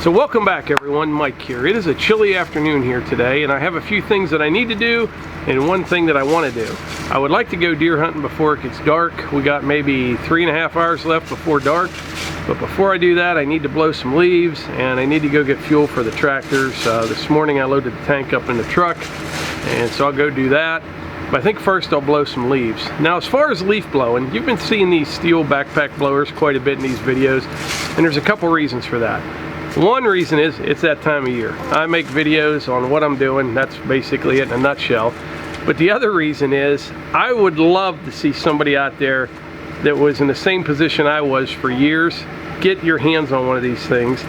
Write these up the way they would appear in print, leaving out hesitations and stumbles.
So welcome back everyone, Mike here. It is a chilly afternoon here today and I have a few things that I need to do and one thing that I want to do. I would like to go deer hunting before it gets dark. We got maybe 3.5 hours left before dark, but before I do that I need to blow some leaves and I need to go get fuel for the tractors. This morning I loaded the tank up in the truck and so I'll go do that. But I think first I'll blow some leaves. Now as far as leaf blowing, you've been seeing these Stihl backpack blowers quite a bit in these videos and there's a couple reasons for that. One reason is it's that time of year. I make videos on what I'm doing, that's basically it in a nutshell. But the other reason is I would love to see somebody out there that was in the same position I was for years, get your hands on one of these things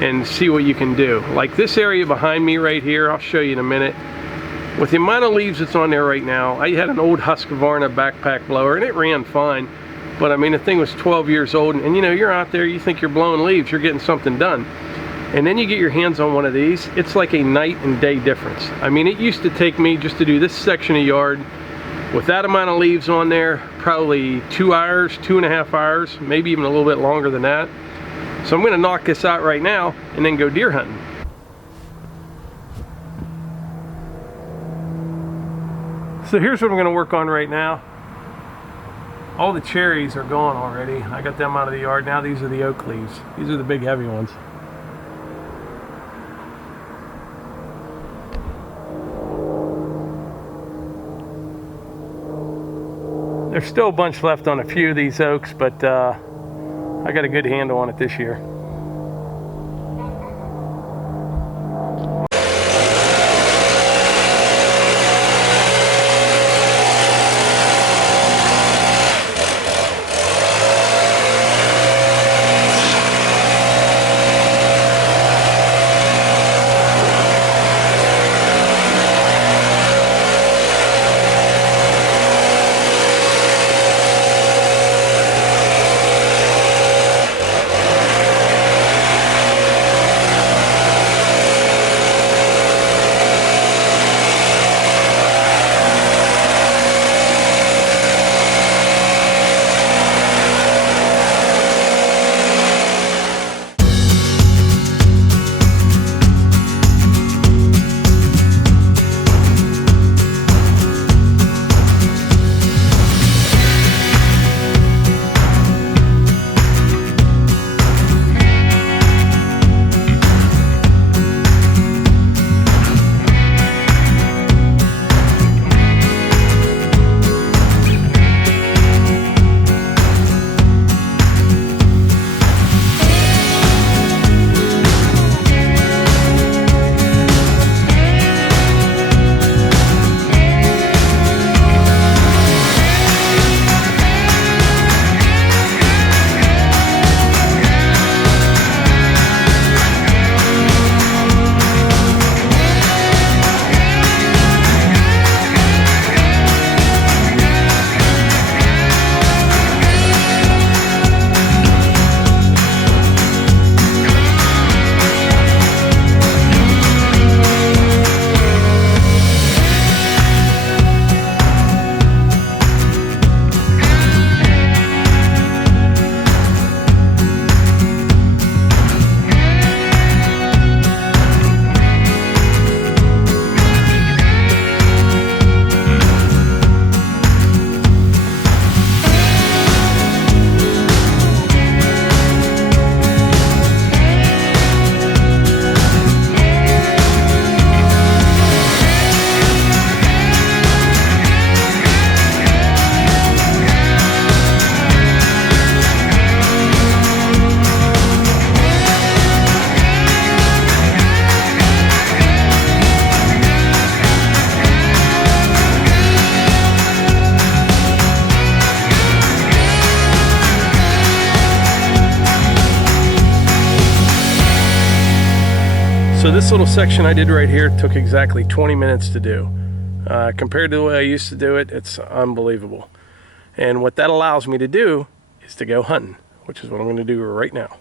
and see what you can do. Like this area behind me right here, I'll show you in a minute. With the amount of leaves that's on there right now, I had an old Husqvarna backpack blower and it ran fine. But I mean, the thing was 12 years old and you know, you're out there, you think you're blowing leaves, you're getting something done. And then you get your hands on one of these, it's like a night and day difference. I mean, it used to take me just to do this section of yard with that amount of leaves on there, probably 2 hours, 2.5 hours, maybe even a little bit longer than that. So I'm gonna knock this out right now and then go deer hunting. So here's what I'm gonna work on right now. All the cherries are gone already. I got them out of the yard. Now these are the oak leaves. These are the big heavy ones. There's still a bunch left on a few of these oaks, but I got a good handle on it this year. So this little section I did right here took exactly 20 minutes to do. Compared to the way I used to do it, it's unbelievable. And what that allows me to do is to go hunting, which is what I'm going to do right now.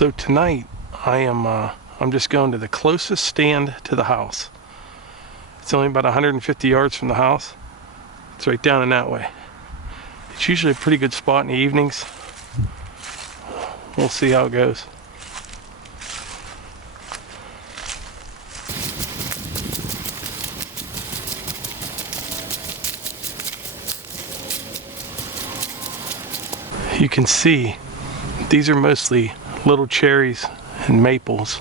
So tonight I'm just going to the closest stand to the house. It's only about 150 yards from the house. It's right down in that way. It's usually a pretty good spot in the evenings. We'll see how it goes. You can see these are mostly little cherries and maples.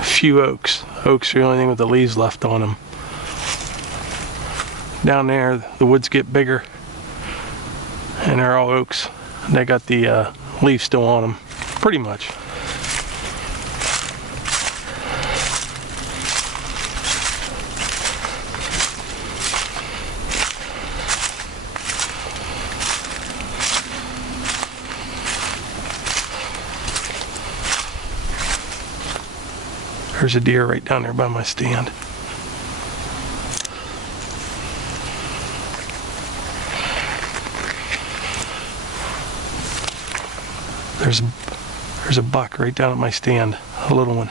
A few oaks. Oaks are the only thing with the leaves left on them. Down there, the woods get bigger, and they're all oaks. They got the leaves still on them, pretty much. There's a deer right down there by my stand. There's a buck right down at my stand, a little one.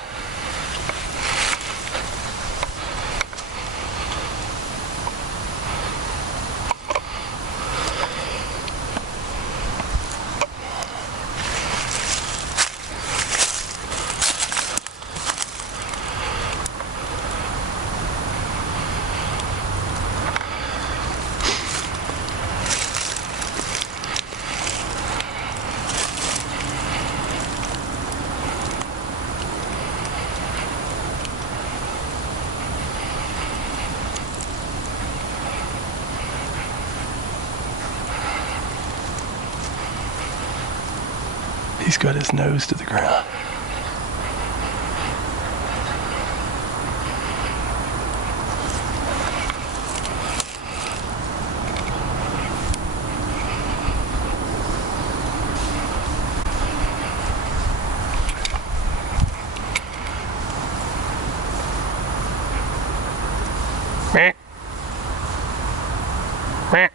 He's got his nose to the ground. Meh. Meh.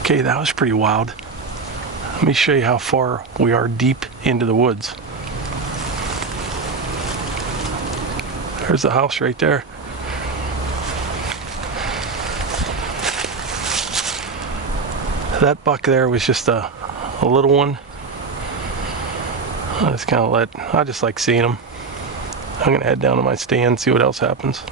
Okay, that was pretty wild. Let me show you how far we are deep into the woods. There's the house right there. That buck there was just a little one. I just like seeing them. I'm gonna head down to my stand, see what else happens.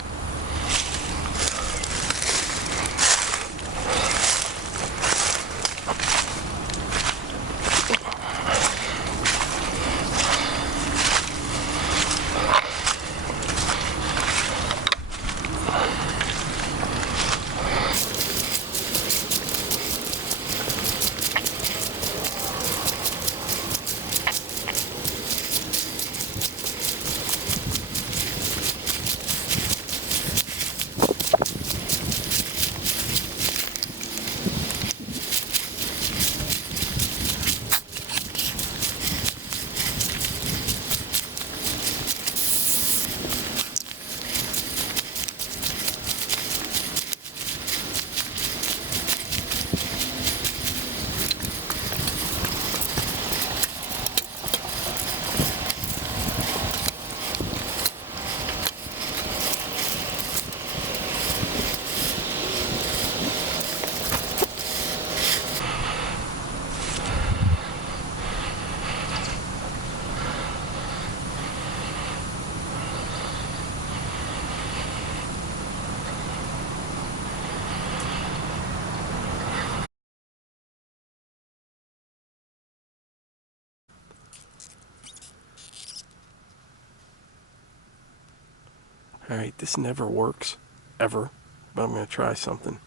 Alright, this never works. ever, but I'm going to try something.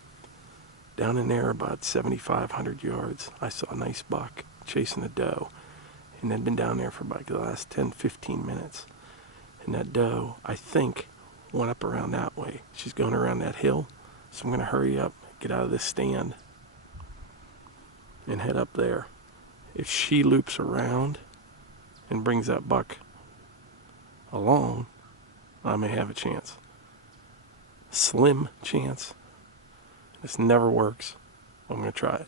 Down in there about 7,500 yards, I saw a nice buck chasing a doe, and they'd been down there for about the last 10-15 minutes. And that doe, I think, went up around that way. She's going around that hill, so I'm going to hurry up, get out of this stand, and head up there. If she loops around and brings that buck along, I may have a chance. Slim chance. This never works. I'm going to try it.